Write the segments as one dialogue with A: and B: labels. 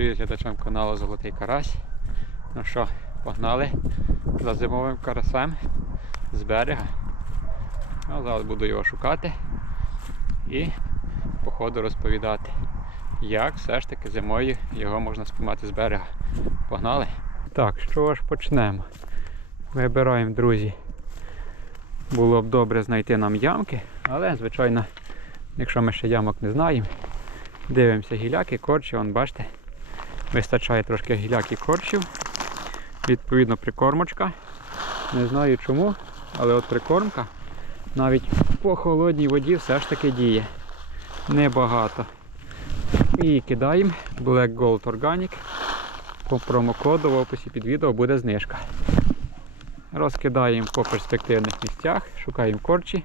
A: Привіт глядачам каналу Золотий Карась. Ну що, погнали за зимовим карасем з берега. А зараз буду його шукати і по ходу розповідати, як все ж таки зимою його можна спіймати з берега. Погнали? Так, що ж почнемо? Вибираємо, друзі. Було б добре знайти нам ямки, але, звичайно, якщо ми ще ямок не знаємо, дивимося гіляки, корчі, вон бачите, вистачає трошки гіляк корчів. Відповідно, прикормочка. Не знаю чому, але от прикормка навіть по холодній воді все ж таки діє. Небагато. І кидаємо Black Gold Organic. По промокоду в описі під відео буде знижка. Розкидаємо по перспективних місцях, шукаємо корчі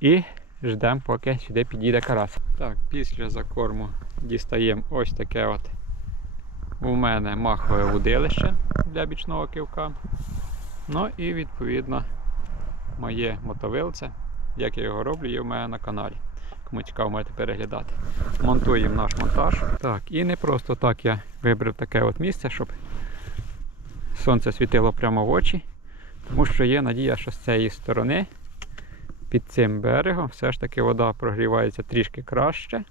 A: і ждемо, поки сюди підійде карась. Так, після закорму дістаємо ось таке от у мене махове вудилище для бічного кивка. Ну і відповідно моє мотовилце, як я його роблю, є в мене на каналі. Кому цікаво, можете переглядати. Монтуємо наш монтаж. Так, і не просто так я вибрав таке от місце, щоб сонце світило прямо в очі, тому що є надія, що з цієї сторони, під цим берегом, все ж таки вода прогрівається трішки краще.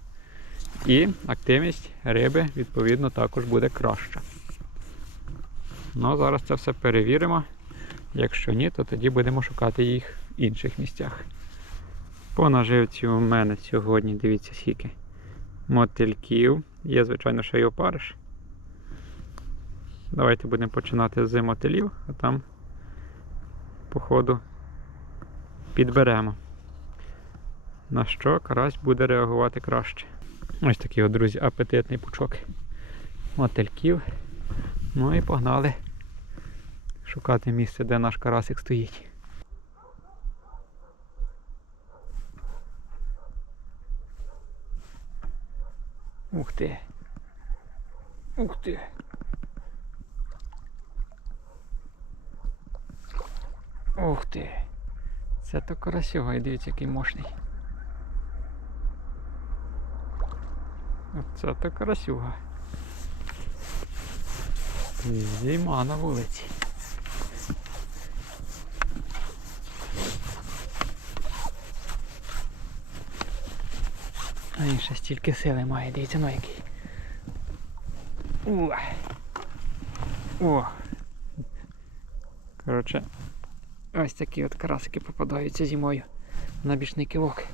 A: І активність риби, відповідно, також буде краща. Ну, зараз це все перевіримо. Якщо ні, то тоді будемо шукати їх в інших місцях. По наживці у мене сьогодні, дивіться скільки мотильків. Є, звичайно, ще й опариш. Давайте будемо починати з мотилів, а там по ходу підберемо. На що карась буде реагувати краще. Ось такий, от, друзі, апетитний пучок мотильків. Ну і погнали шукати місце, де наш карасик стоїть. Ух ти. Ух ти. Ух ти. Це то карасьова, дивіться, який мощний. Оце то карасюга. Зима на вулиці. А він ще стільки сили має, дивіться, ну який. О! О! Коротше, ось такі от карасики попадаються зимою на бічний кивок.